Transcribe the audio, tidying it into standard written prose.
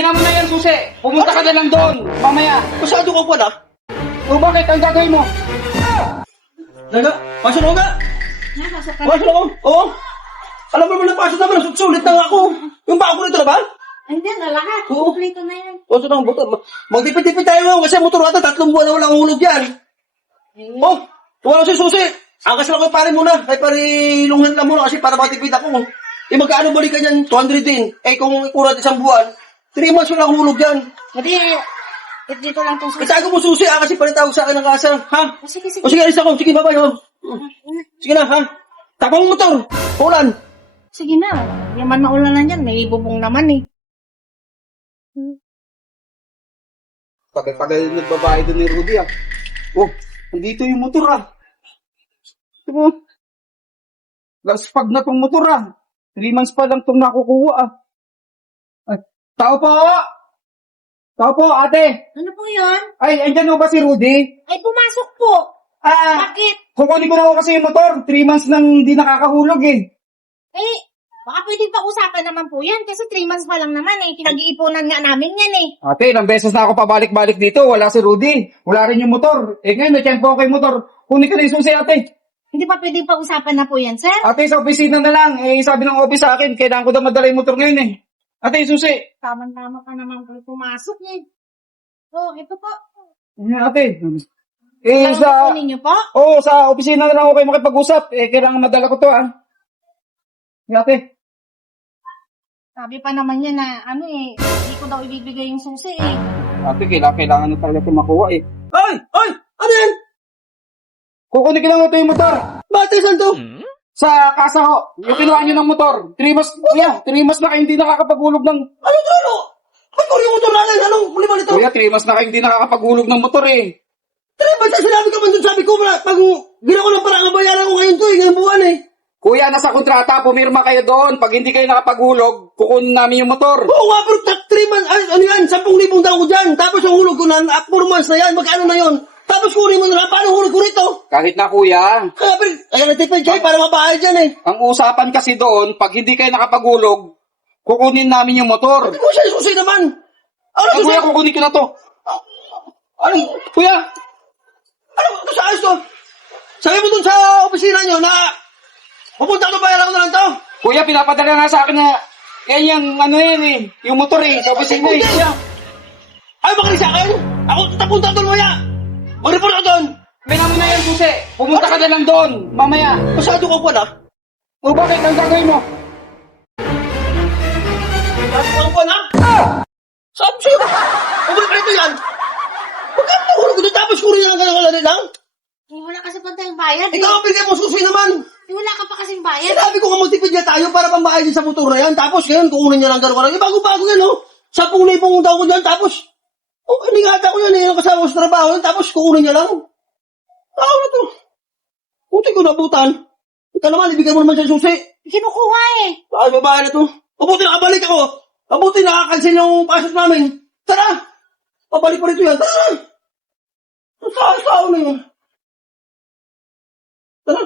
Tingnan mo na yan, susi. Pumunta ka na lang doon. Mamaya. Masyado ka pala. O bakit? Ang gagawin mo? Daga, pasok ako nga. Napasok ka. Pasok ako. Oo. Alam mo naman, pasok naman. Sulit na nga ako. Yung bago nito na ba? Andiyan na lahat. Oo. Kompleto na yan. Pasok na ako. Magtipid-tipid tayo ngayon kasi motor ata 3 buwan na walang hulog yan. Oh, tuwala si susi. Angkas lang ko pare muna. Ay pare lunghan lang muna kasi para matipid ako. Eh magkano balikan yan? 200 din. Eh kung ikurat 1 buwan, 3 months walang hulog yan. Hindi, dito lang itong susi. Itago mo susi kasi palitawag sa akin ng kasa. Ha? Sige, sige. O sige, alis ako. Sige, babay. Oh. Sige na, ha? Tapang mo motor. Ulan. Sige na. Hindi man maulanan yan. May bubong naman eh. Tagal-tagal nagbabae doon ni Rudy ah. Oh, nandito yung motor ah. Diba? Laspag na tong motor ah. 3 months pa lang tong nakukuha ah. Ay, tao po! Tao po, ate! Ano po yun? Ay, andyan mo ba si Rudy? Ay, pumasok po. Ah, Bakit? kukunin ko na ako kasi yung motor. 3 months nang hindi nakakahulog eh. Eh, baka pwede pa usapan naman po yan. Kasi 3 months pa lang naman eh. Pinag-iipunan nga namin yan eh. Ate, ilang beses na ako pabalik-balik dito. Wala si Rudy. Wala rin yung motor. Eh ngayon, may tempo ako yung motor. Kunin ko na yung susi, ate. Hindi pa pwede pa usapan na po yan, sir? Ate, sa opisina na lang. Eh, sabi ng office sa akin, kailangan ko daw madala yung motor ngayon eh. Ate, susi. Tama-tama ka naman po pumasok eh. Oh, ito po. Yeah, ate. Eh, Ang sa... kukunin niyo po? Oo, sa opisina na lang ako kayo makipag-usap. Eh, kailangan madala ko to ah. Yeah, ate. Sabi pa naman niya na, ano eh, hindi ko daw ibibigay yung susi eh. Ate, kailangan na talaga ito makuha eh. Ay! Ay! Ano yan? Kukunin ko lang ito yung motor. Bakit saan to? Sa kasa ho. Yung kinuha nyo ng motor. 3 months, kuya, 3 months na kayo hindi nakakapaghulog ng... Ano to? Ano? Ba't ko yung motor natin? Anong lima nito? Kuya, 3 months na kayo hindi nakakapaghulog ng motor eh. Ba't sinabi ka man dun? Sabi ko, pag ginawa ko ng parang bayaran ko ngayon to eh, ngayong buwan eh. Kuya, nasa kontrata, pumirma kayo doon. Pag hindi kayo nakapaghulog, kukunin namin yung motor. Oo nga, pero 3 months, ano yan, 10,000 daw ko dyan. Tapos yung hulog ko na, 4 months na yan, magkano na yun? Tapos kunin mo na, paano hulog ko rito? Kahit na kuya, Kaya, pero, ayan natipid kayo para mabahay dyan eh. ang usapan kasi doon, pag hindi kayo nakapaghulog, kukunin namin yung motor. Hindi mo siya susi naman. Ano Ay, susi? kuya, kukunin ko na to. Ano? Kuya, Ano? Ito sa ayos to? Sabi mo dun sa opisina nyo na pupunta ko bayaran ko na lang to. kuya, pinapadala nga sa akin na, yan yung, ano yan eh, yung motor eh, sa opisina eh. Kuya. Ay, makinig sa akin. Ako tapunta doon maya. Mag-report ako doon. Tingnan mo na yan, susi. Pumunta ka na lang doon, mamaya. Masyado ka pala. O bakit, ang gagawin mo? Masyado ka pala. Sabi sa'yo. Umay ka ito yan. Magkano na hulog ko doon tapos kunin na lang ka lang. Eh, wala kasi pa tayong bayad eh. Ikaw ang bigay mo susi naman. Eh, wala ka pa kasing bayad. Sinabi ko nga magtipid niya tayo para pambayad din sa motor na yan. Tapos ngayon kukunin niya lang gano'n ka lang. Bago-bago yan oh. 10,000 daw ko dyan tapos. Oh, iningata ko yan eh. Yung kasama ko sa trabaho yan. Tapos kukunin niya lang. Tao na to. Puti ko nabutan. Ika naman, ibigay mo naman siya susi. Kinukuha eh. Ay, babae na to. Mabuti nakabalik ako. Mabuti nakakancel yung pasok namin. Tara! Pabalik pa rito yan. Tara! Ang sao na yan. Tara!